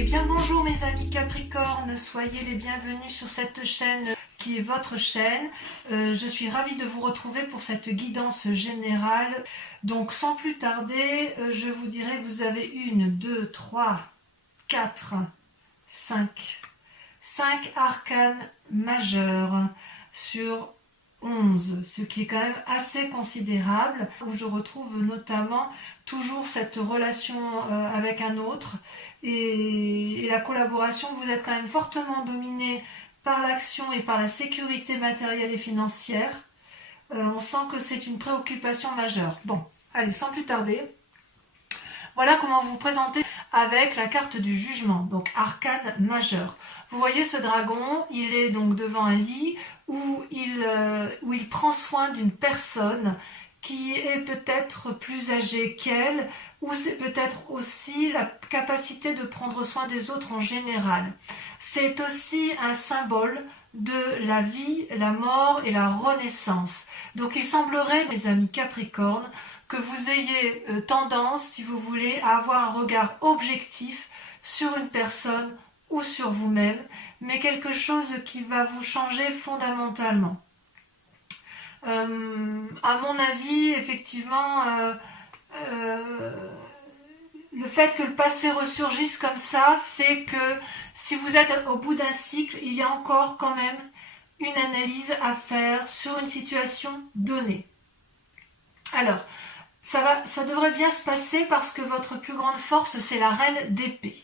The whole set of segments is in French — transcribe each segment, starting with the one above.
Eh bien bonjour mes amis Capricorne, soyez les bienvenus sur cette chaîne qui est votre chaîne. Je suis ravie de vous retrouver pour cette guidance générale. Donc sans plus tarder, je vous dirai que vous avez 1, 2, 3, 4, 5 arcanes majeurs sur 11, ce qui est quand même assez considérable, où je retrouve notamment toujours cette relation avec un autre et la collaboration. Vous êtes quand même fortement dominé par l'action et par la sécurité matérielle et financière. On sent que c'est une préoccupation majeure. Bon, allez, sans plus tarder, voilà comment vous présenter avec la carte du jugement, donc arcane majeur. Vous voyez ce dragon, il est donc devant un lit où il prend soin d'une personne qui est peut-être plus âgée qu'elle, ou c'est peut-être aussi la capacité de prendre soin des autres en général. C'est aussi un symbole de la vie, la mort et la renaissance. Donc il semblerait, mes amis Capricorne, que vous ayez tendance, si vous voulez, à avoir un regard objectif sur une personne ou sur vous-même, mais quelque chose qui va vous changer fondamentalement. À mon avis, effectivement, le fait que le passé ressurgisse comme ça fait que si vous êtes au bout d'un cycle, il y a encore quand même une analyse à faire sur une situation donnée. Alors, ça devrait bien se passer parce que votre plus grande force, c'est la reine d'épée.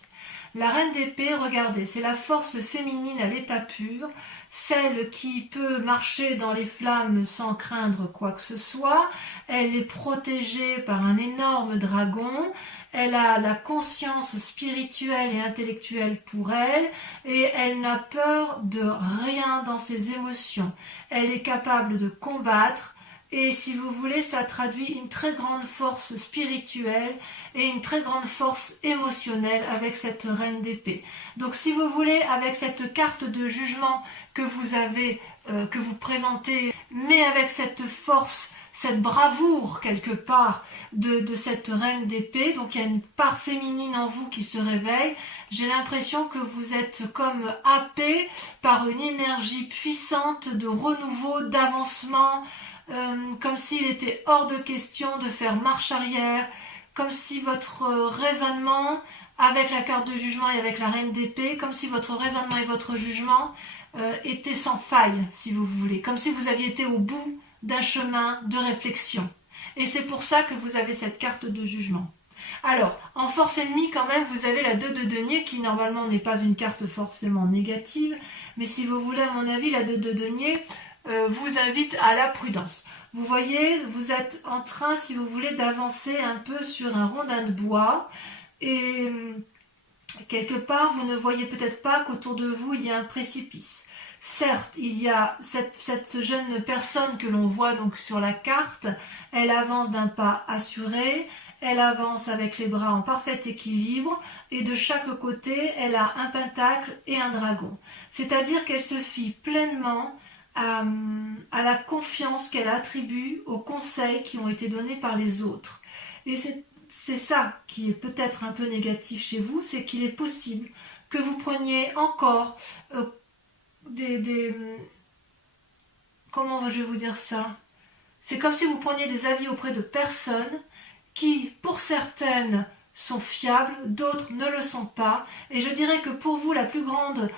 La reine d'épée, regardez, c'est la force féminine à l'état pur, celle qui peut marcher dans les flammes sans craindre quoi que ce soit. Elle est protégée par un énorme dragon, elle a la conscience spirituelle et intellectuelle pour elle, et elle n'a peur de rien dans ses émotions. Elle est capable de combattre, et si vous voulez, ça traduit une très grande force spirituelle et une très grande force émotionnelle avec cette reine d'épée. Donc si vous voulez, avec cette carte de jugement que vous avez, que vous présentez, mais avec cette force, cette bravoure quelque part de cette reine d'épée, donc il y a une part féminine en vous qui se réveille, j'ai l'impression que vous êtes comme happé par une énergie puissante de renouveau, d'avancement, comme s'il était hors de question de faire marche arrière, comme si votre raisonnement, avec la carte de jugement et avec la reine d'épée, comme si votre raisonnement et votre jugement étaient sans faille, si vous voulez, comme si vous aviez été au bout d'un chemin de réflexion. Et c'est pour ça que vous avez cette carte de jugement. Alors, en force ennemie, quand même, vous avez la 2 de denier, qui normalement n'est pas une carte forcément négative, mais si vous voulez, à mon avis, la 2 de denier vous invite à la prudence. Vous voyez, vous êtes en train, si vous voulez, d'avancer un peu sur un rondin de bois, et quelque part, vous ne voyez peut-être pas qu'autour de vous, il y a un précipice. Certes, il y a cette jeune personne que l'on voit donc sur la carte, elle avance d'un pas assuré, elle avance avec les bras en parfait équilibre, et de chaque côté, elle a un pentacle et un dragon. C'est-à-dire qu'elle se fie pleinement à la confiance qu'elle attribue aux conseils qui ont été donnés par les autres. Et c'est ça qui est peut-être un peu négatif chez vous, c'est qu'il est possible que vous preniez encore comment je vais vous dire ça? C'est comme si vous preniez des avis auprès de personnes qui, pour certaines, sont fiables, d'autres ne le sont pas. Et je dirais que pour vous, la plus grande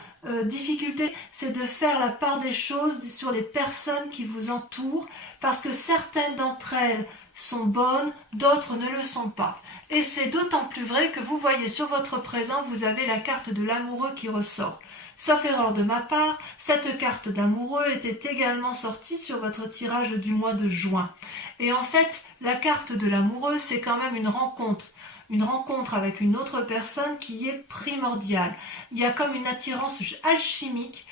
difficulté, c'est de faire la part des choses sur les personnes qui vous entourent, parce que certaines d'entre elles sont bonnes, d'autres ne le sont pas. Et c'est d'autant plus vrai que vous voyez sur votre présent, vous avez la carte de l'amoureux qui ressort. Sauf erreur de ma part, cette carte d'amoureux était également sortie sur votre tirage du mois de juin. Et en fait, la carte de l'amoureux, c'est quand même une rencontre avec une autre personne qui est primordiale. Il y a comme une attirance alchimique.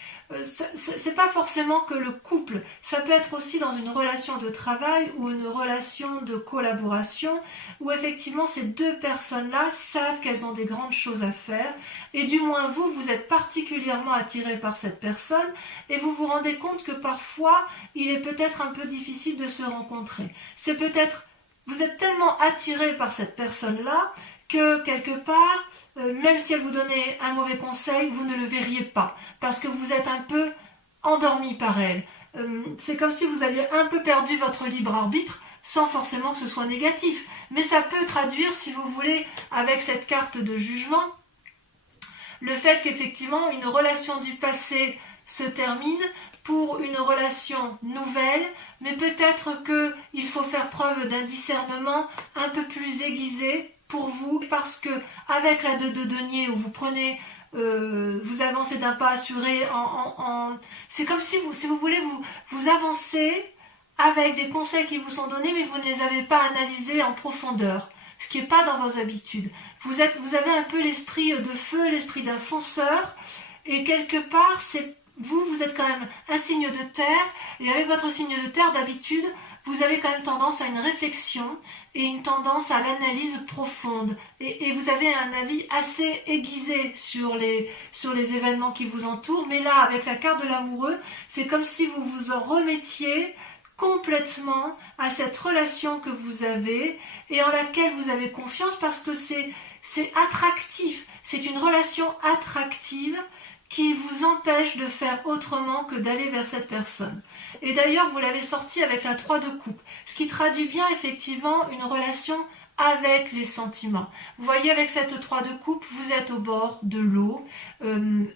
C'est pas forcément que le couple, ça peut être aussi dans une relation de travail ou une relation de collaboration où effectivement ces deux personnes-là savent qu'elles ont des grandes choses à faire, et du moins vous êtes particulièrement attiré par cette personne et vous vous rendez compte que parfois il est peut-être un peu difficile de se rencontrer. C'est peut-être, vous êtes tellement attiré par cette personne-là que quelque part, même si elle vous donnait un mauvais conseil, vous ne le verriez pas, parce que vous êtes un peu endormi par elle. C'est comme si vous aviez un peu perdu votre libre arbitre, sans forcément que ce soit négatif. Mais ça peut traduire, si vous voulez, avec cette carte de jugement, le fait qu'effectivement une relation du passé se termine pour une relation nouvelle, mais peut-être qu'il faut faire preuve d'un discernement un peu plus aiguisé pour vous, parce que avec la 2 de denier où vous prenez, vous avancez d'un pas assuré, c'est comme si vous voulez, vous avancez avec des conseils qui vous sont donnés, mais vous ne les avez pas analysés en profondeur, ce qui n'est pas dans vos habitudes. Vous avez un peu l'esprit de feu, l'esprit d'un fonceur, et quelque part, vous êtes quand même un signe de terre, et avec votre signe de terre, d'habitude, vous avez quand même tendance à une réflexion et une tendance à l'analyse profonde. Et vous avez un avis assez aiguisé sur les événements qui vous entourent. Mais là, avec la carte de l'amoureux, c'est comme si vous vous en remettiez complètement à cette relation que vous avez et en laquelle vous avez confiance, parce que c'est attractif. C'est une relation attractive qui vous empêche de faire autrement que d'aller vers cette personne. Et d'ailleurs, vous l'avez sorti avec la 3 de coupe, ce qui traduit bien effectivement une relation avec les sentiments. Vous voyez, avec cette 3 de coupe, vous êtes au bord de l'eau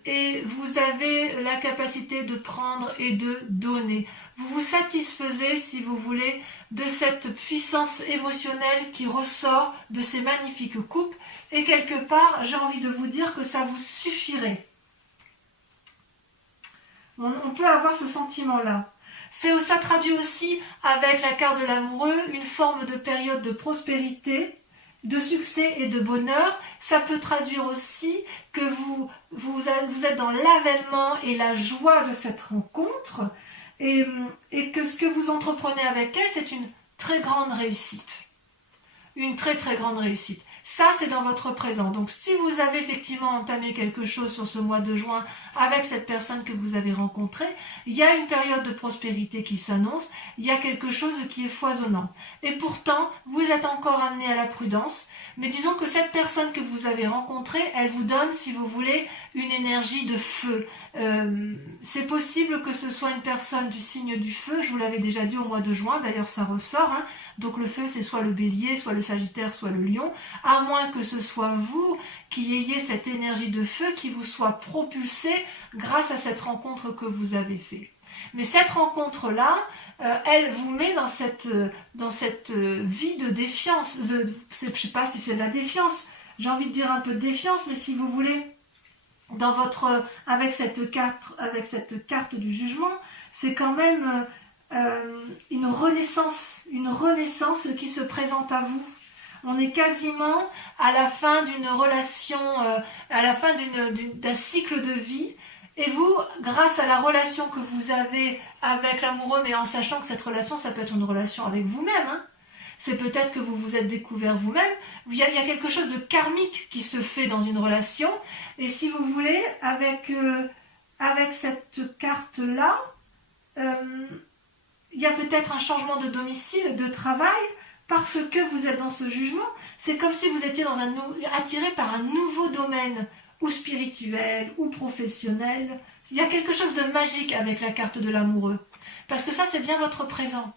et vous avez la capacité de prendre et de donner. Vous vous satisfaisez, si vous voulez, de cette puissance émotionnelle qui ressort de ces magnifiques coupes, et quelque part, j'ai envie de vous dire que ça vous suffirait. On peut avoir ce sentiment-là. Ça traduit aussi, avec la carte de l'amoureux, une forme de période de prospérité, de succès et de bonheur. Ça peut traduire aussi que vous êtes dans l'avènement et la joie de cette rencontre, et que ce que vous entreprenez avec elle, c'est une très grande réussite. Une très très grande réussite. Ça, c'est dans votre présent. Donc, si vous avez effectivement entamé quelque chose sur ce mois de juin avec cette personne que vous avez rencontrée, il y a une période de prospérité qui s'annonce, il y a quelque chose qui est foisonnant. Et pourtant, vous êtes encore amené à la prudence, mais disons que cette personne que vous avez rencontrée, elle vous donne, si vous voulez, une énergie de feu. C'est possible que ce soit une personne du signe du feu, je vous l'avais déjà dit au mois de juin, d'ailleurs ça ressort, hein. Donc le feu, c'est soit le bélier, soit le sagittaire, soit le lion, à moins que ce soit vous qui ayez cette énergie de feu qui vous soit propulsée grâce à cette rencontre que vous avez faite. Mais cette rencontre-là, elle vous met dans cette vie de défiance. Je ne sais pas si c'est de la défiance, j'ai envie de dire un peu de défiance, mais si vous voulez, avec cette carte du jugement, c'est quand même une renaissance qui se présente à vous. On est quasiment à la fin d'une relation, à la fin d'un cycle de vie. Et vous, grâce à la relation que vous avez avec l'amoureux, mais en sachant que cette relation, ça peut être une relation avec vous-même, hein. C'est peut-être que vous vous êtes découvert vous-même. Il y a quelque chose de karmique qui se fait dans une relation. Et si vous voulez, avec cette carte-là, il y a peut-être un changement de domicile, de travail, parce que vous êtes dans ce jugement. C'est comme si vous étiez attiré par un nouveau domaine, ou spirituel, ou professionnel. Il y a quelque chose de magique avec la carte de l'amoureux. Parce que ça, c'est bien votre présent.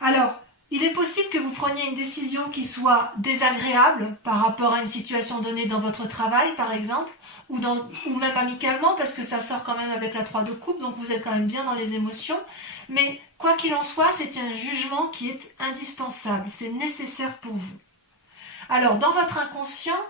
Alors, il est possible que vous preniez une décision qui soit désagréable par rapport à une situation donnée dans votre travail, par exemple, ou même amicalement, parce que ça sort quand même avec la 3 de coupe, donc vous êtes quand même bien dans les émotions. Mais quoi qu'il en soit, c'est un jugement qui est indispensable, c'est nécessaire pour vous. Alors, dans votre inconscient,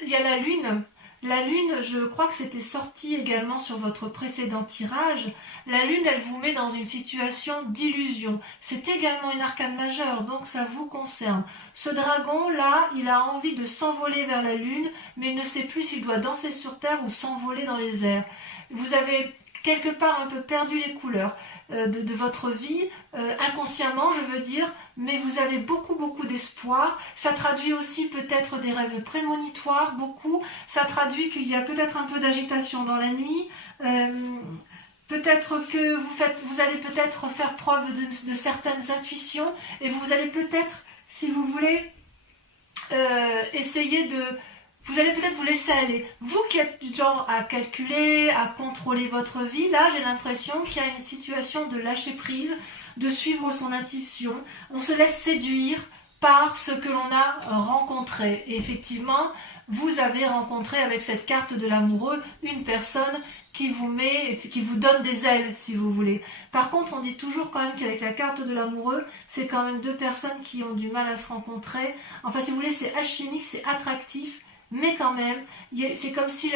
il y a la lune. La lune, je crois que c'était sorti également sur votre précédent tirage. La lune, elle vous met dans une situation d'illusion. C'est également une arcane majeure, donc ça vous concerne. Ce dragon-là, il a envie de s'envoler vers la lune, mais il ne sait plus s'il doit danser sur terre ou s'envoler dans les airs. Vous avez quelque part un peu perdu les couleurs de votre vie, inconsciemment je veux dire, mais vous avez beaucoup d'espoir. Ça traduit aussi peut-être des rêves prémonitoires, beaucoup. Ça traduit qu'il y a peut-être un peu d'agitation dans la nuit. Peut-être que vous allez peut-être faire preuve de certaines intuitions, et vous allez peut-être, si vous voulez, essayez de... Vous allez peut-être vous laisser aller. Vous qui êtes du genre à calculer, à contrôler votre vie, là j'ai l'impression qu'il y a une situation de lâcher prise, de suivre son intuition. On se laisse séduire par ce que l'on a rencontré. Et effectivement, vous avez rencontré avec cette carte de l'amoureux une personne qui vous donne des ailes, si vous voulez. Par contre, on dit toujours quand même qu'avec la carte de l'amoureux, c'est quand même deux personnes qui ont du mal à se rencontrer. Enfin, si vous voulez, c'est alchimique, c'est attractif, mais quand même, c'est comme si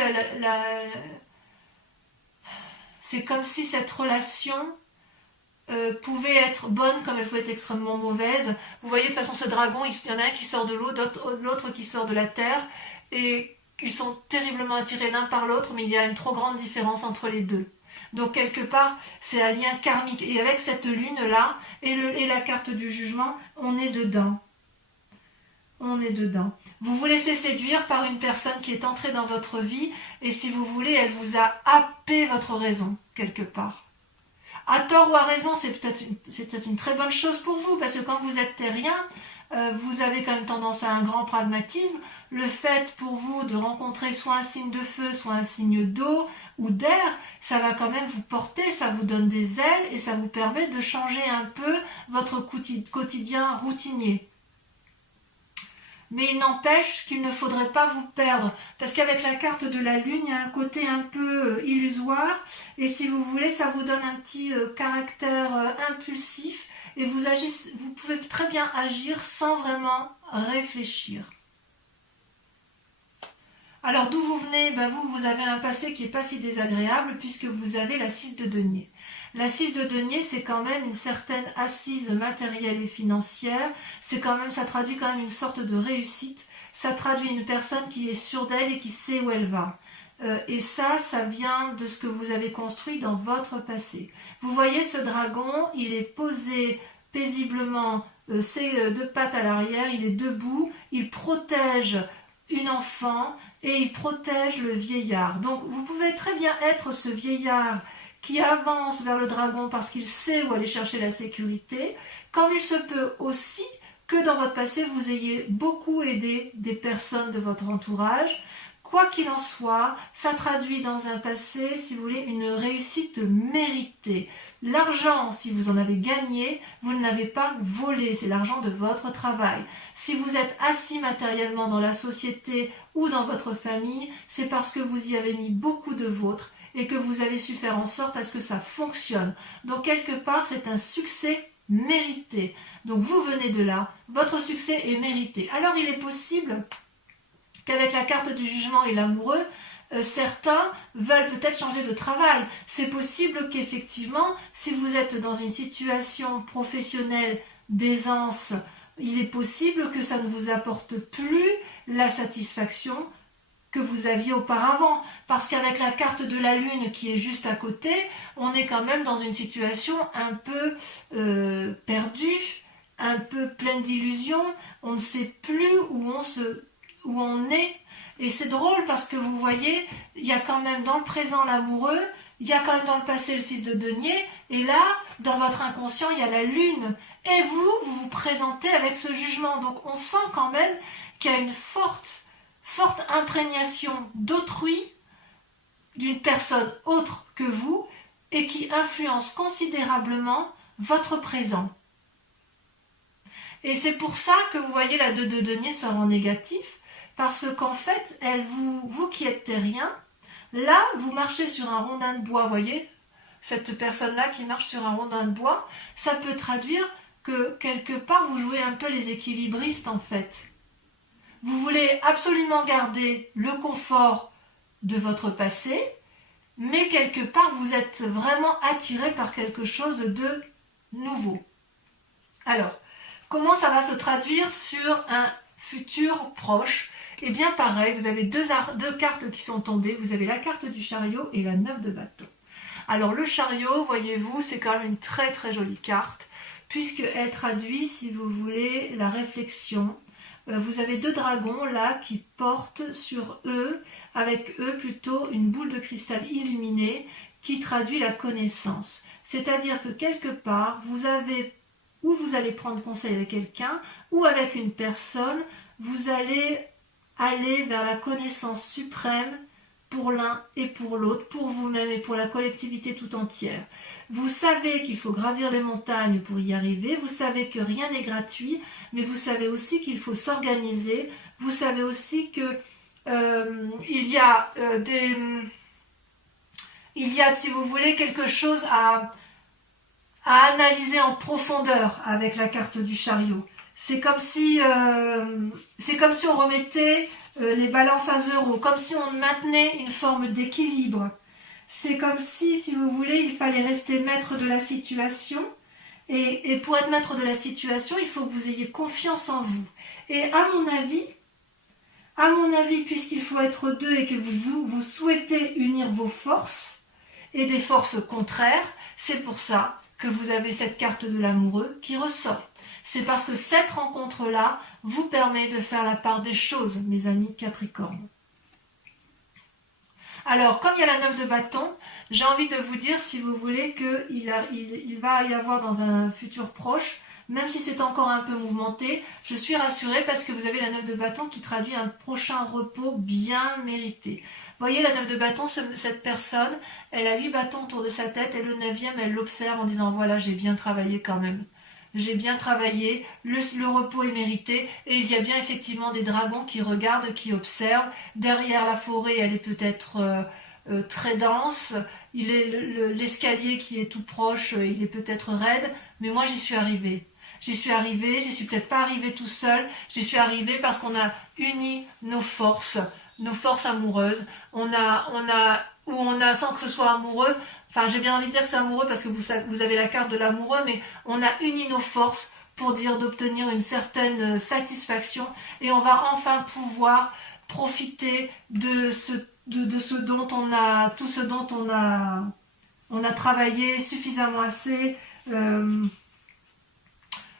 c'est comme si cette relation pouvait être bonne comme elle pouvait être extrêmement mauvaise. Vous voyez, de toute façon, ce dragon, il y en a un qui sort de l'eau, l'autre qui sort de la terre, et ils sont terriblement attirés l'un par l'autre, mais il y a une trop grande différence entre les deux. Donc quelque part, c'est un lien karmique. Et avec cette lune-là, et la carte du jugement, on est dedans. On est dedans. Vous vous laissez séduire par une personne qui est entrée dans votre vie, et si vous voulez, elle vous a happé votre raison, quelque part. À tort ou à raison, c'est peut-être une très bonne chose pour vous, parce que quand vous êtes terrien, vous avez quand même tendance à un grand pragmatisme. Le fait pour vous de rencontrer soit un signe de feu, soit un signe d'eau ou d'air, ça va quand même vous porter, ça vous donne des ailes et ça vous permet de changer un peu votre quotidien routinier. Mais il n'empêche qu'il ne faudrait pas vous perdre, parce qu'avec la carte de la lune, il y a un côté un peu illusoire, et si vous voulez, ça vous donne un petit caractère impulsif, et vous pouvez très bien agir sans vraiment réfléchir. Alors d'où vous venez? Vous avez un passé qui n'est pas si désagréable, puisque vous avez la 6 de denier. La 6 de denier, c'est quand même une certaine assise matérielle et financière. Ça traduit quand même une sorte de réussite. Ça traduit une personne qui est sûre d'elle et qui sait où elle va. Et ça vient de ce que vous avez construit dans votre passé. Vous voyez ce dragon, il est posé paisiblement, ses deux pattes à l'arrière, il est debout, il protège une enfant et il protège le vieillard. Donc vous pouvez très bien être ce vieillard qui avance vers le dragon parce qu'il sait où aller chercher la sécurité, comme il se peut aussi que dans votre passé, vous ayez beaucoup aidé des personnes de votre entourage. Quoi qu'il en soit, ça traduit dans un passé, si vous voulez, une réussite méritée. L'argent, si vous en avez gagné, vous ne l'avez pas volé, c'est l'argent de votre travail. Si vous êtes assis matériellement dans la société ou dans votre famille, c'est parce que vous y avez mis beaucoup de vôtre et que vous avez su faire en sorte à ce que ça fonctionne. Donc quelque part, c'est un succès mérité. Donc vous venez de là, votre succès est mérité. Alors il est possible qu'avec la carte du jugement et l'amoureux, certains veulent peut-être changer de travail. C'est possible qu'effectivement, si vous êtes dans une situation professionnelle d'aisance, il est possible que ça ne vous apporte plus la satisfaction que vous aviez auparavant. Parce qu'avec la carte de la lune qui est juste à côté, on est quand même dans une situation un peu perdue, un peu pleine d'illusions. On ne sait plus où on est. Et c'est drôle parce que vous voyez, il y a quand même dans le présent l'amoureux, il y a quand même dans le passé le 6 de denier, et là, dans votre inconscient, il y a la lune. Et vous vous présentez avec ce jugement. Donc on sent quand même qu'il y a une forte imprégnation d'autrui, d'une personne autre que vous, et qui influence considérablement votre présent. Et c'est pour ça que vous voyez la 2 de denier sort en négatif, parce qu'en fait, vous qui êtes terrien, là, vous marchez sur un rondin de bois, voyez, cette personne-là qui marche sur un rondin de bois, ça peut traduire que quelque part, vous jouez un peu les équilibristes en fait. Vous voulez absolument garder le confort de votre passé, mais quelque part, vous êtes vraiment attiré par quelque chose de nouveau. Alors, comment ça va se traduire sur un futur proche? Eh bien pareil, vous avez deux cartes qui sont tombées, vous avez la carte du chariot et la 9 de bâton. Alors le chariot, voyez-vous, c'est quand même une très très jolie carte, puisqu'elle traduit, si vous voulez, la réflexion. Vous avez deux dragons là qui portent sur eux, avec eux plutôt une boule de cristal illuminée qui traduit la connaissance. C'est-à-dire que quelque part, vous allez prendre conseil avec quelqu'un ou avec une personne, vous allez aller vers la connaissance suprême pour l'un et pour l'autre, pour vous-même et pour la collectivité tout entière. Vous savez qu'il faut gravir les montagnes pour y arriver, vous savez que rien n'est gratuit, mais vous savez aussi qu'il faut s'organiser, vous savez aussi que il y a, si vous voulez, quelque chose à analyser en profondeur avec la carte du chariot. C'est comme si on remettait les balances à zéro, comme si on maintenait une forme d'équilibre. C'est comme si vous voulez, il fallait rester maître de la situation. Et pour être maître de la situation, il faut que vous ayez confiance en vous. Et à mon avis, puisqu'il faut être deux et que vous souhaitez unir vos forces et des forces contraires, c'est pour ça que vous avez cette carte de l'amoureux qui ressort. C'est parce que cette rencontre-là vous permet de faire la part des choses, mes amis Capricorne. Alors, comme il y a la 9 de bâton, j'ai envie de vous dire, si vous voulez, qu'il va y avoir dans un futur proche, même si c'est encore un peu mouvementé, je suis rassurée parce que vous avez la 9 de bâton qui traduit un prochain repos bien mérité. Vous voyez, la 9 de bâton, cette personne, elle a 8 bâtons autour de sa tête et le 9e, elle l'observe en disant, voilà, j'ai bien travaillé quand même. J'ai bien travaillé, le repos est mérité, et il y a bien effectivement des dragons qui regardent, qui observent. Derrière la forêt, elle est peut-être très dense, l'escalier qui est tout proche, il est peut-être raide, mais moi j'y suis arrivée. J'y suis peut-être pas arrivée tout seul, j'y suis arrivée parce qu'on a uni nos forces amoureuses, on a, sans que ce soit amoureux, enfin j'ai bien envie de dire que c'est amoureux parce que vous avez la carte de l'amoureux, mais on a uni nos forces pour dire d'obtenir une certaine satisfaction et on va enfin pouvoir profiter de ce dont tout ce dont on a travaillé suffisamment assez.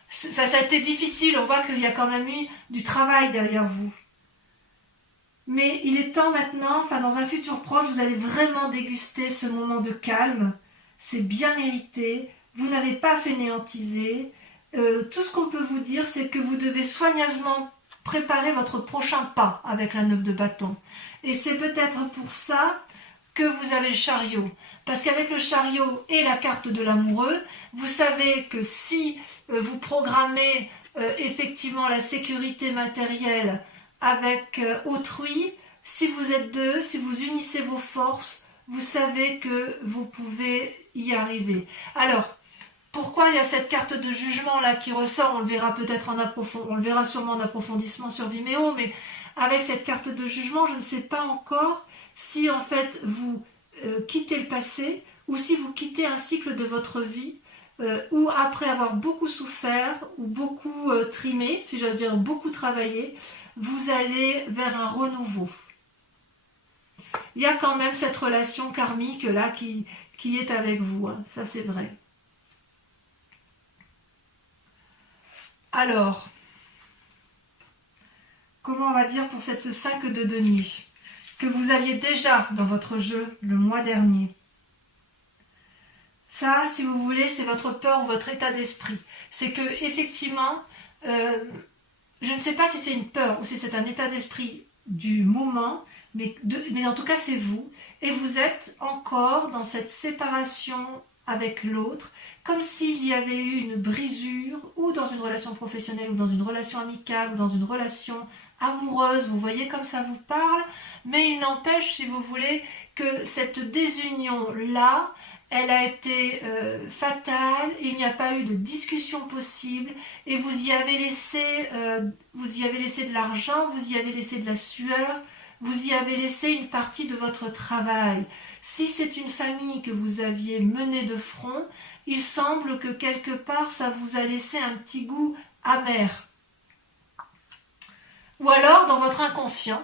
Ça a été difficile, on voit qu'il y a quand même eu du travail derrière vous. Mais il est temps maintenant, dans un futur proche, vous allez vraiment déguster ce moment de calme. C'est bien mérité, vous n'avez pas fainéantisé. Tout ce qu'on peut vous dire, c'est que vous devez soigneusement préparer votre prochain pas avec la 9 de bâton. Et c'est peut-être pour ça que vous avez le chariot. Parce qu'avec le chariot et la carte de l'amoureux, vous savez que si vous programmez effectivement la sécurité matérielle avec autrui, si vous êtes deux, si vous unissez vos forces, vous savez que vous pouvez y arriver. Alors, pourquoi il y a cette carte de jugement là qui ressort? On le verra peut-être on le verra sûrement en approfondissement sur Vimeo, mais avec cette carte de jugement, je ne sais pas encore si en fait vous quittez le passé ou si vous quittez un cycle de votre vie où après avoir beaucoup souffert ou beaucoup trimé, si j'ose dire beaucoup travaillé, vous allez vers un renouveau. Il y a quand même cette relation karmique là qui est avec vous, hein. Ça c'est vrai. Alors, comment on va dire pour cette 5 de denier que vous aviez déjà dans votre jeu le mois dernier? Ça, si vous voulez, c'est votre peur ou votre état d'esprit. C'est que effectivement, je ne sais pas si c'est une peur ou si c'est un état d'esprit du moment, mais en tout cas c'est vous. Et vous êtes encore dans cette séparation avec l'autre, comme s'il y avait eu une brisure, ou dans une relation professionnelle, ou dans une relation amicale, ou dans une relation amoureuse, vous voyez comme ça vous parle, mais il n'empêche, si vous voulez, que cette désunion-là, elle a été fatale, il n'y a pas eu de discussion possible, et vous y avez laissé de l'argent, vous y avez laissé de la sueur, vous y avez laissé une partie de votre travail. Si c'est une famille que vous aviez menée de front, il semble que quelque part ça vous a laissé un petit goût amer. Ou alors dans votre inconscient,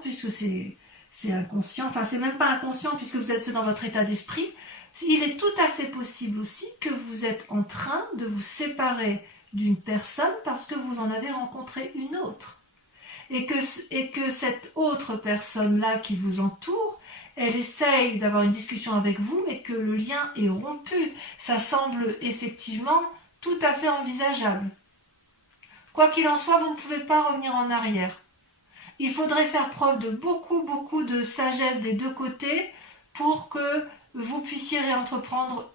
puisque c'est inconscient, enfin c'est même pas inconscient puisque vous êtes dans votre état d'esprit, il est tout à fait possible aussi que vous êtes en train de vous séparer d'une personne parce que vous en avez rencontré une autre. Et que cette autre personne-là qui vous entoure, elle essaye d'avoir une discussion avec vous, mais que le lien est rompu. Ça semble effectivement tout à fait envisageable. Quoi qu'il en soit, vous ne pouvez pas revenir en arrière. Il faudrait faire preuve de beaucoup de sagesse des deux côtés pour que vous puissiez réentreprendre,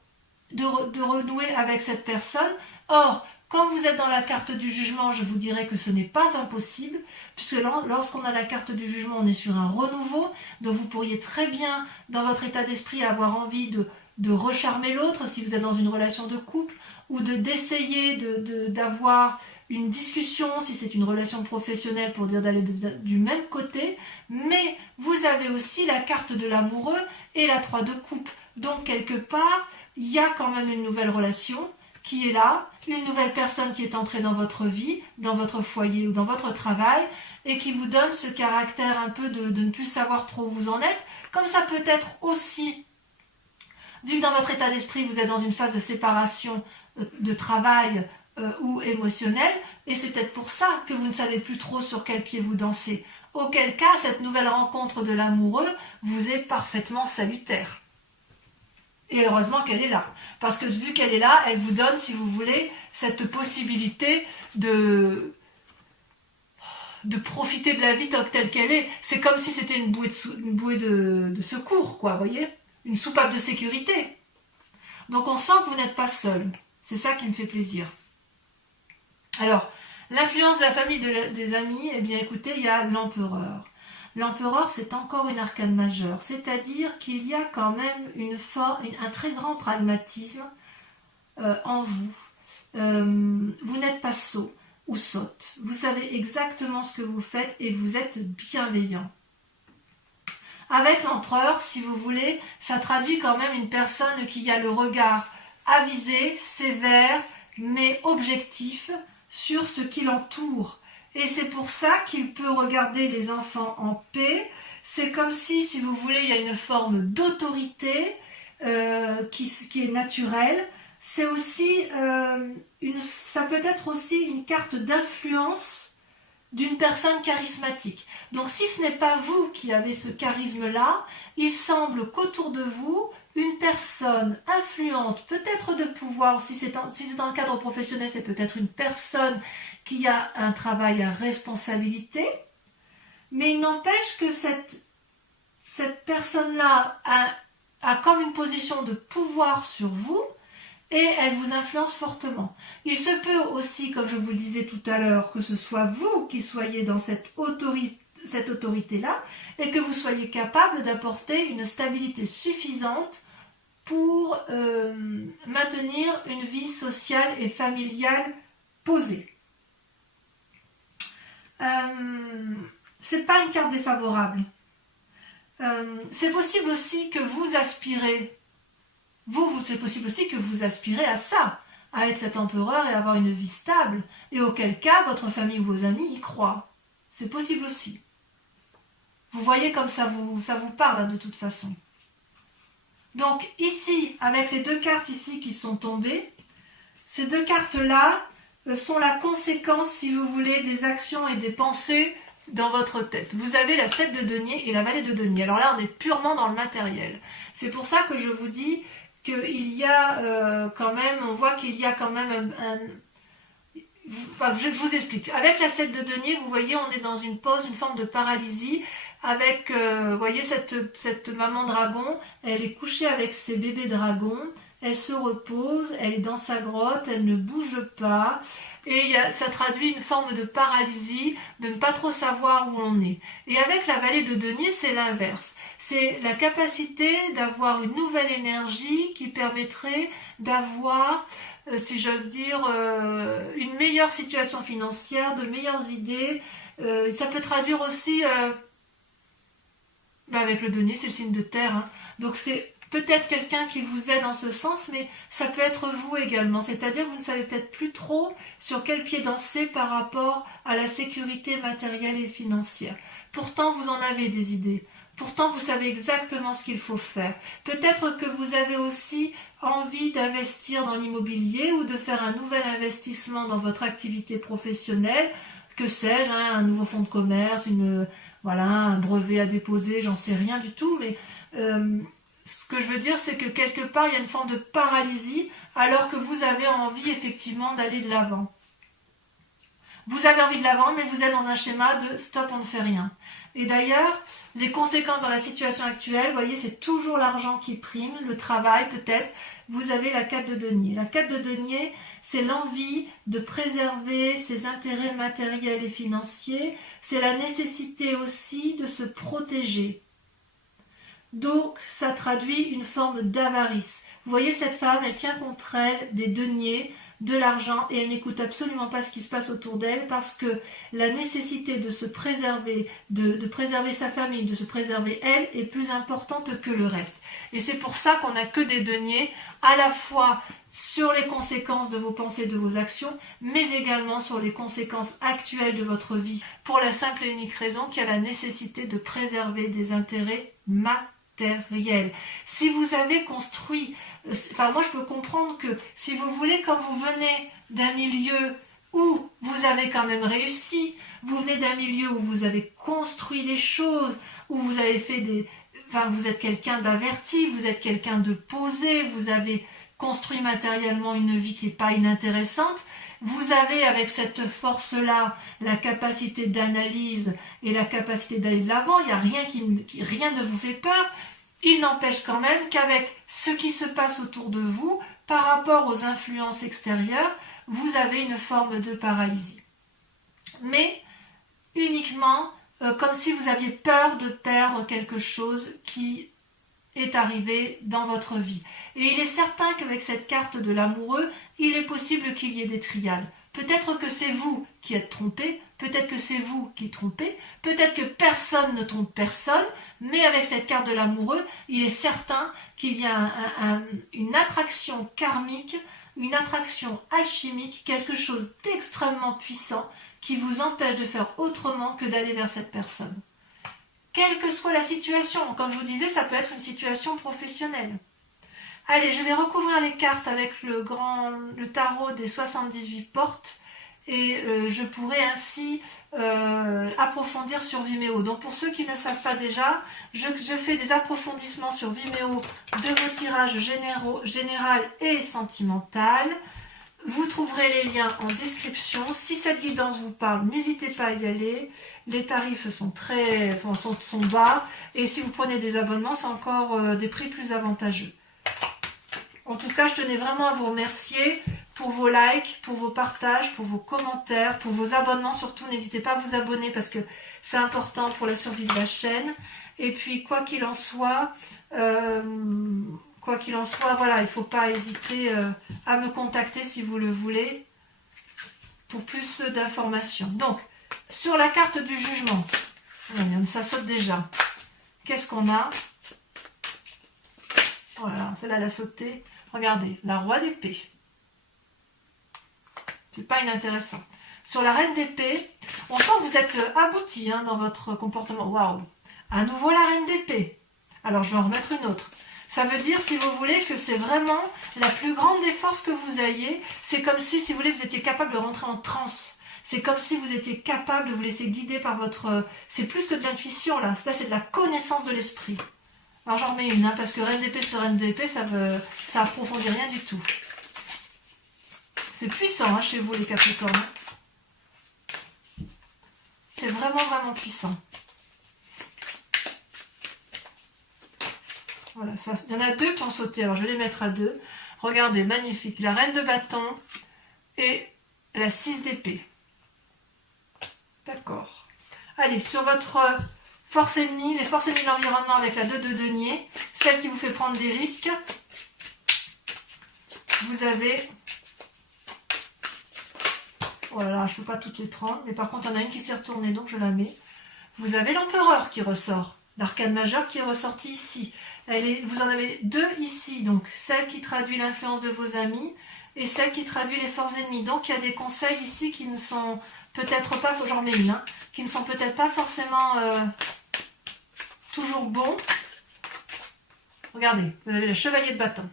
de renouer avec cette personne. Or, quand vous êtes dans la carte du jugement, je vous dirais que ce n'est pas impossible, puisque lorsqu'on a la carte du jugement, on est sur un renouveau, donc vous pourriez très bien, dans votre état d'esprit, avoir envie de recharmer l'autre, si vous êtes dans une relation de couple, ou d'essayer d'avoir une discussion, si c'est une relation professionnelle, pour dire d'aller du même côté, mais vous avez aussi la carte de l'amoureux et la 3 de coupe. Donc, quelque part, il y a quand même une nouvelle relation qui est là, une nouvelle personne qui est entrée dans votre vie, dans votre foyer ou dans votre travail, et qui vous donne ce caractère un peu de ne plus savoir trop où vous en êtes, comme ça peut être aussi, vu que dans votre état d'esprit, vous êtes dans une phase de séparation de travail ou émotionnelle, et c'est peut-être pour ça que vous ne savez plus trop sur quel pied vous dansez. Auquel cas, cette nouvelle rencontre de l'amoureux vous est parfaitement salutaire. Et heureusement qu'elle est là. Parce que vu qu'elle est là, elle vous donne, si vous voulez, cette possibilité de profiter de la vie telle qu'elle est. C'est comme si c'était une bouée de secours, quoi, vous voyez? Une soupape de sécurité. Donc on sent que vous n'êtes pas seul. C'est ça qui me fait plaisir. Alors, l'influence de la famille, des amis, eh bien écoutez, il y a l'empereur. L'empereur, c'est encore une arcane majeure, c'est-à-dire qu'il y a quand même un très grand pragmatisme en vous. Vous n'êtes pas sot ou sotte. Vous savez exactement ce que vous faites et vous êtes bienveillant. Avec l'empereur, si vous voulez, ça traduit quand même une personne qui a le regard avisé, sévère, mais objectif sur ce qui l'entoure. Et c'est pour ça qu'il peut regarder les enfants en paix. C'est comme si vous voulez, il y a une forme d'autorité qui est naturelle. C'est aussi ça peut être aussi une carte d'influence d'une personne charismatique. Donc si ce n'est pas vous qui avez ce charisme-là, il semble qu'autour de vous, une personne influente, peut-être de pouvoir, si c'est dans le cadre professionnel, c'est peut-être une personne qui a un travail à responsabilité, mais il n'empêche que cette personne-là a comme une position de pouvoir sur vous et elle vous influence fortement. Il se peut aussi, comme je vous le disais tout à l'heure, que ce soit vous qui soyez dans cette autorité-là et que vous soyez capable d'apporter une stabilité suffisante pour maintenir une vie sociale et familiale posée. C'est pas une carte défavorable. C'est possible aussi que vous aspirez, c'est possible aussi que vous aspirez à ça, à être cet empereur et avoir une vie stable, et auquel cas votre famille ou vos amis y croient. C'est possible aussi. Vous voyez comme ça vous parle de toute façon. Donc ici, avec les deux cartes ici qui sont tombées, ces deux cartes-là sont la conséquence, si vous voulez, des actions et des pensées dans votre tête. Vous avez la 7 de denier et la vallée de denier. Alors là, on est purement dans le matériel. C'est pour ça que je vous dis qu'il y a quand même, on voit qu'il y a quand même je vous explique. Avec la 7 de denier, vous voyez, on est dans une pause, une forme de paralysie. Avec, vous voyez, cette maman dragon, elle est couchée avec ses bébés dragons. Elle se repose, elle est dans sa grotte, elle ne bouge pas. Et ça traduit une forme de paralysie, de ne pas trop savoir où on est. Et avec la vallée de denier, c'est l'inverse. C'est la capacité d'avoir une nouvelle énergie qui permettrait d'avoir, si j'ose dire, une meilleure situation financière, de meilleures idées. Ça peut traduire aussi, avec le denier, c'est le signe de terre. Hein. Donc c'est peut-être quelqu'un qui vous aide dans ce sens, mais ça peut être vous également. C'est-à-dire que vous ne savez peut-être plus trop sur quel pied danser par rapport à la sécurité matérielle et financière. Pourtant, vous en avez des idées. Pourtant, vous savez exactement ce qu'il faut faire. Peut-être que vous avez aussi envie d'investir dans l'immobilier ou de faire un nouvel investissement dans votre activité professionnelle. Que sais-je, hein, un nouveau fonds de commerce, un brevet à déposer, j'en sais rien du tout, mais ce que je veux dire, c'est que quelque part, il y a une forme de paralysie, alors que vous avez envie effectivement d'aller de l'avant. Vous avez envie de la vendre, mais vous êtes dans un schéma de stop, on ne fait rien. Et d'ailleurs, les conséquences dans la situation actuelle, vous voyez, c'est toujours l'argent qui prime, le travail peut-être. Vous avez la 4 de denier. La 4 de denier, c'est l'envie de préserver ses intérêts matériels et financiers. C'est la nécessité aussi de se protéger. Donc, ça traduit une forme d'avarice. Vous voyez, cette femme, elle tient contre elle des deniers, de l'argent, et elle n'écoute absolument pas ce qui se passe autour d'elle parce que la nécessité de se préserver, de préserver sa famille, de se préserver elle, est plus importante que le reste. Et c'est pour ça qu'on n'a que des deniers, à la fois sur les conséquences de vos pensées, de vos actions, mais également sur les conséquences actuelles de votre vie, pour la simple et unique raison qu'il y a la nécessité de préserver des intérêts matériels. Si vous avez construit, enfin moi je peux comprendre que si vous voulez, comme vous venez d'un milieu où vous avez quand même réussi, vous venez d'un milieu où vous avez construit des choses, où vous avez fait des... Enfin, vous êtes quelqu'un d'averti, vous êtes quelqu'un de posé, vous avez construit matériellement une vie qui n'est pas inintéressante. Vous avez avec cette force-là la capacité d'analyse et la capacité d'aller de l'avant. Il n'y a rien ne vous fait peur. Il n'empêche quand même qu'avec ce qui se passe autour de vous, par rapport aux influences extérieures, vous avez une forme de paralysie. Mais uniquement comme si vous aviez peur de perdre quelque chose qui est arrivé dans votre vie. Et il est certain qu'avec cette carte de l'amoureux, il est possible qu'il y ait des triades. Peut-être que c'est vous qui êtes trompé, peut-être que c'est vous qui trompez, peut-être que personne ne trompe personne, mais avec cette carte de l'amoureux, il est certain qu'il y a une attraction karmique, une attraction alchimique, quelque chose d'extrêmement puissant qui vous empêche de faire autrement que d'aller vers cette personne. Quelle que soit la situation, comme je vous disais, ça peut être une situation professionnelle. Allez, je vais recouvrir les cartes avec le tarot des 78 portes et je pourrai ainsi approfondir sur Vimeo. Donc pour ceux qui ne le savent pas déjà, je fais des approfondissements sur Vimeo de vos tirages général et sentimental. Vous trouverez les liens en description. Si cette guidance vous parle, n'hésitez pas à y aller. Les tarifs sont sont bas. Et si vous prenez des abonnements, c'est encore des prix plus avantageux. En tout cas, je tenais vraiment à vous remercier pour vos likes, pour vos partages, pour vos commentaires, pour vos abonnements. Surtout, n'hésitez pas à vous abonner parce que c'est important pour la survie de la chaîne. Et puis, quoi qu'il en soit, voilà, il ne faut pas hésiter à me contacter si vous le voulez pour plus d'informations. Donc, sur la carte du jugement, ça saute déjà. Qu'est-ce qu'on a? Voilà, celle-là, elle a sauté. Regardez, la roi d'épée. C'est pas inintéressant. Sur la reine d'épée, on sent que vous êtes abouti dans votre comportement. Waouh! À nouveau la reine d'épée. Alors, je vais en remettre une autre. Ça veut dire, si vous voulez, que c'est vraiment la plus grande des forces que vous ayez. C'est comme si vous voulez, vous étiez capable de rentrer en transe. C'est comme si vous étiez capable de vous laisser guider par votre... C'est plus que de l'intuition, là. Là, c'est de la connaissance de l'esprit. Alors, j'en remets une, parce que reine d'épée sur reine d'épée, ça approfondit rien du tout. C'est puissant, chez vous, les Capricornes. C'est vraiment, vraiment puissant. Voilà, il y en a deux qui ont sauté, alors je vais les mettre à deux. Regardez, magnifique, la reine de bâton et la 6 d'épée. D'accord. Allez, sur votre force ennemie, les forces ennemies de l'environnement avec la 2 de denier, celle qui vous fait prendre des risques, vous avez... Voilà, je ne peux pas toutes les prendre, mais par contre, il y en a une qui s'est retournée, donc je la mets. Vous avez l'empereur qui ressort. L'arcane majeur qui est ressorti ici. Vous en avez deux ici, donc celle qui traduit l'influence de vos amis et celle qui traduit les forces ennemies. Donc il y a des conseils ici qui ne sont peut-être pas, j'en mets une, qui ne sont peut-être pas forcément toujours bons. Regardez, vous avez le chevalier de bâton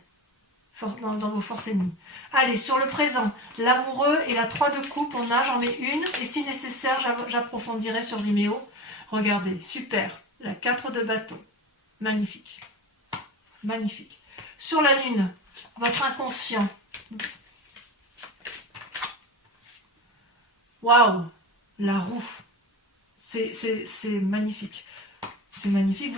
dans vos forces ennemies. Allez, sur le présent, l'amoureux et la 3 de coupe, j'en mets une et si nécessaire, j'approfondirai sur Vimeo. Regardez, super. La 4 de bâton. Magnifique. Magnifique. Sur la lune, votre inconscient. Waouh, la roue. C'est magnifique. C'est magnifique.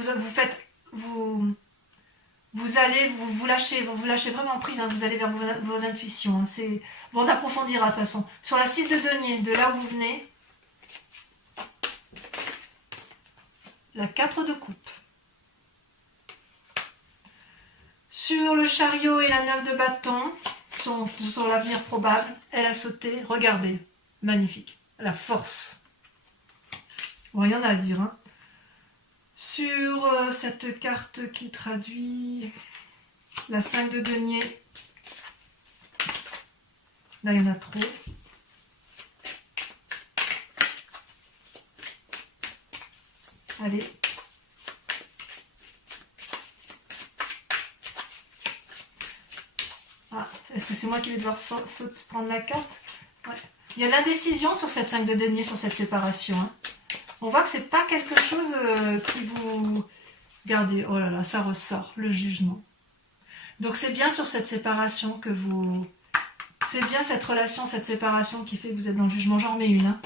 Vous allez vous lâchez vraiment prise, hein, vous allez vers vos intuitions. Hein, bon, on approfondira de toute façon. Sur la 6 de denier, de là où vous venez, la 4 de coupe. Sur le chariot et la 9 de bâton, sur l'avenir probable, elle a sauté. Regardez, magnifique. La force. Bon, rien à dire. Hein. Sur cette carte qui traduit la 5 de denier, là il y en a trop. Allez. Ah, est-ce que c'est moi qui vais devoir prendre la carte? Ouais. Il y a l'indécision sur cette 5 de denier, sur cette séparation. Hein. On voit que c'est pas quelque chose qui vous... Regardez, oh là là, ça ressort, le jugement. Donc c'est bien sur cette séparation que vous... C'est bien cette relation, cette séparation qui fait que vous êtes dans le jugement. J'en remets une. Hein.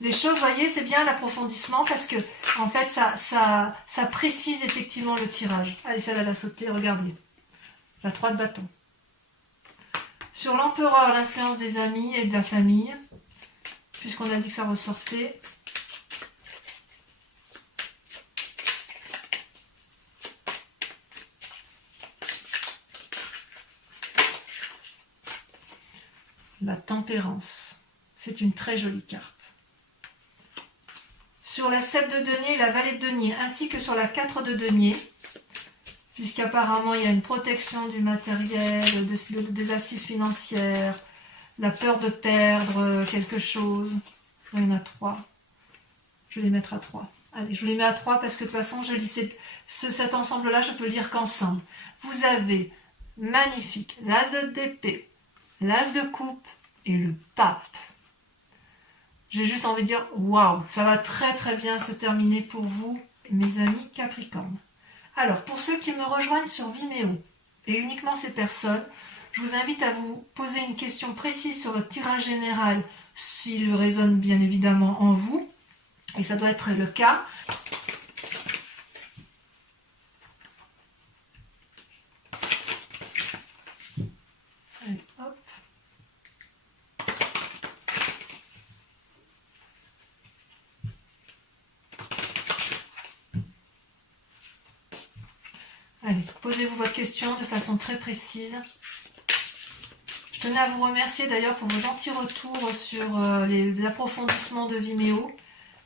Les choses, vous voyez, c'est bien l'approfondissement parce que, en fait, ça précise effectivement le tirage. Allez, celle-là, elle a sauté, regardez. La 3 de bâton. Sur l'empereur, l'influence des amis et de la famille, puisqu'on a dit que ça ressortait. La tempérance. C'est une très jolie carte. Sur la 7 de denier et la valet de denier, ainsi que sur la 4 de denier, puisqu'apparemment il y a une protection du matériel, des assises financières, la peur de perdre quelque chose. Il y en a 3. Je vais les mettre à 3. Allez, je les mets à 3 parce que de toute façon, je lis cet ensemble-là, je peux le lire qu'ensemble. Vous avez magnifique l'as d'épée, l'as de coupe et le pape. J'ai juste envie de dire, waouh, ça va très très bien se terminer pour vous, mes amis Capricorne. Alors, pour ceux qui me rejoignent sur Vimeo, et uniquement ces personnes, je vous invite à vous poser une question précise sur votre tirage général, s'il résonne bien évidemment en vous, et ça doit être le cas. Allez, hop. Allez, posez-vous votre question de façon très précise. Je tenais à vous remercier d'ailleurs pour vos gentils retours sur les approfondissements de Vimeo,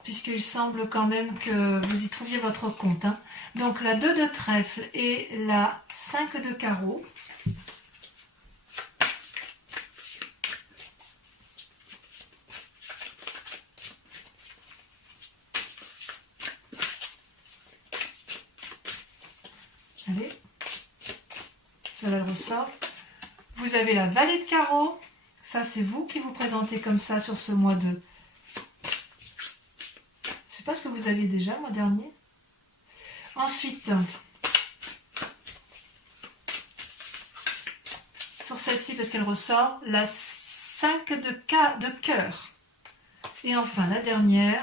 puisqu'il semble quand même que vous y trouviez votre compte. Hein. Donc la 2 de trèfle et la 5 de carreau. Allez, ça là, elle ressort. Vous avez la valet de carreau. Ça, c'est vous qui vous présentez comme ça sur ce mois de... C'est pas ce que vous aviez déjà, le mois dernier. Ensuite, sur celle-ci, parce qu'elle ressort, la 5 de cœur. Et enfin, la dernière...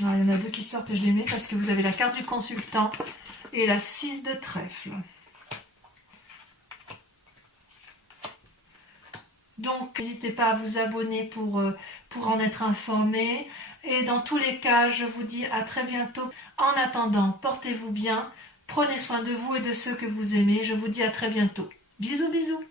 Alors, il y en a 2 qui sortent et je les mets parce que vous avez la carte du consultant et la 6 de trèfle. Donc, n'hésitez pas à vous abonner pour en être informé. Et dans tous les cas, je vous dis à très bientôt. En attendant, portez-vous bien, prenez soin de vous et de ceux que vous aimez. Je vous dis à très bientôt. Bisous, bisous.